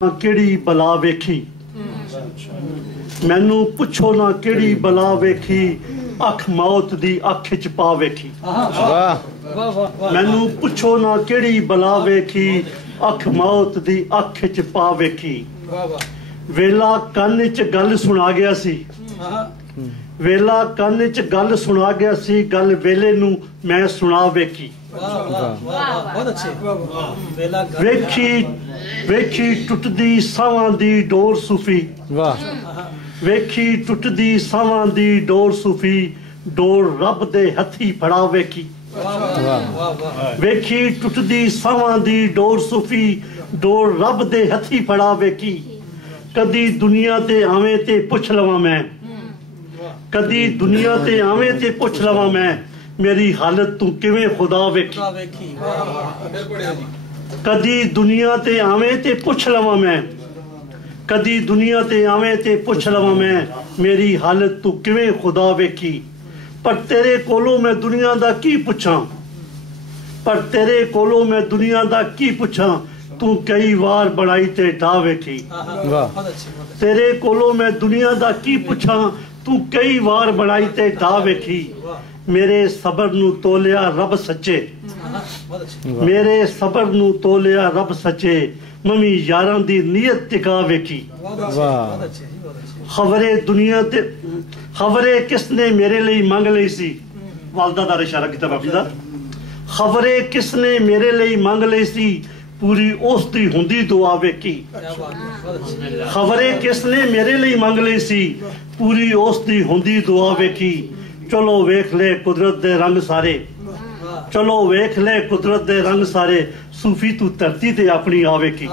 ਕਿਹੜੀ ਬਲਾ ਵੇਖੀ ਮੈਨੂੰ ਪੁੱਛੋ ਨਾ ਕਿਹੜੀ ਬਲਾ ਵੇਖੀ ਅੱਖ ਮੌਤ ਦੀ ਅੱਖ ਚ ਪਾ ਵੇਖੀ ਮੈਨੂੰ ਪੁੱਛੋ ਨਾ ਕਿਹੜੀ ਬਲਾ ਵੇਖੀ ਅੱਖ ਮੌਤ ਦੀ ਅੱਖ ਚ ਪਾ ਵੇਖੀ ਵੇਲਾ ਕੰਨ ਚ ਗੱਲ ਸੁਣਾ ਗਿਆ ਸੀ ਵੇਲਾ ਕੰਨ ਚ ਗੱਲ ਸੁਣਾ ਗਿਆ ਸੀ ਗੱਲ ਵੇਲੇ ਨੂੰ मैं सुना वेखी वेखी वेखी टुटदी सावां दी डोर सूफी वेखी टुटदी सावां दी डोर सूफी डोर रब दे हथी फड़ा वेखी वेखी टुटदी सावां दी डोर सूफी डोर रब दे हथी फड़ा वेखी कदी दुनिया ते आवे ते पुछ लवां मैं कदी दुनिया ते आवे ते पुछ लवां मैं मेरी हालत तू किवें खुदा वेखी कदी दुनिया ते आवे ते पुछ लवां मैं कदी दुनिया ते आवे ते पुछ लवां मैं मेरी हालत तू किवें खुदा वेखी पर तेरे कोलों मैं दुनिया दा की पुछां पर तेरे कोलों मैं दुनिया दा की पुछां तू कई बार बनाई ते ढा वेखी तेरे कोलों मैं दुनिया दा की पुछां तू कई बार बनाई ते ढा वेखी मेरे सबर नू तोलिया रब सच्चे मेरे सबर नू तोलिया रब सच्चे मम्मी यारां दी नीयत टिका वेखी खबरे दुनिया ते खबरे किसने मेरे लिए मांग लई सी वालदा दा इशारा कीता बाबी दा खबरे किसने मेरे लिए मांग लई सी पूरी उस दी हुंदी दुआ वेखी खबरे किसने मेरे लिए मांग लई सी पूरी उस दी हुंदी दुआ वेखी चलो वेख ले कुदरत दे रंग सारे चलो वेख ले कुदरत दे रंग सारे सूफी तू धरती ते अपनी आवे की।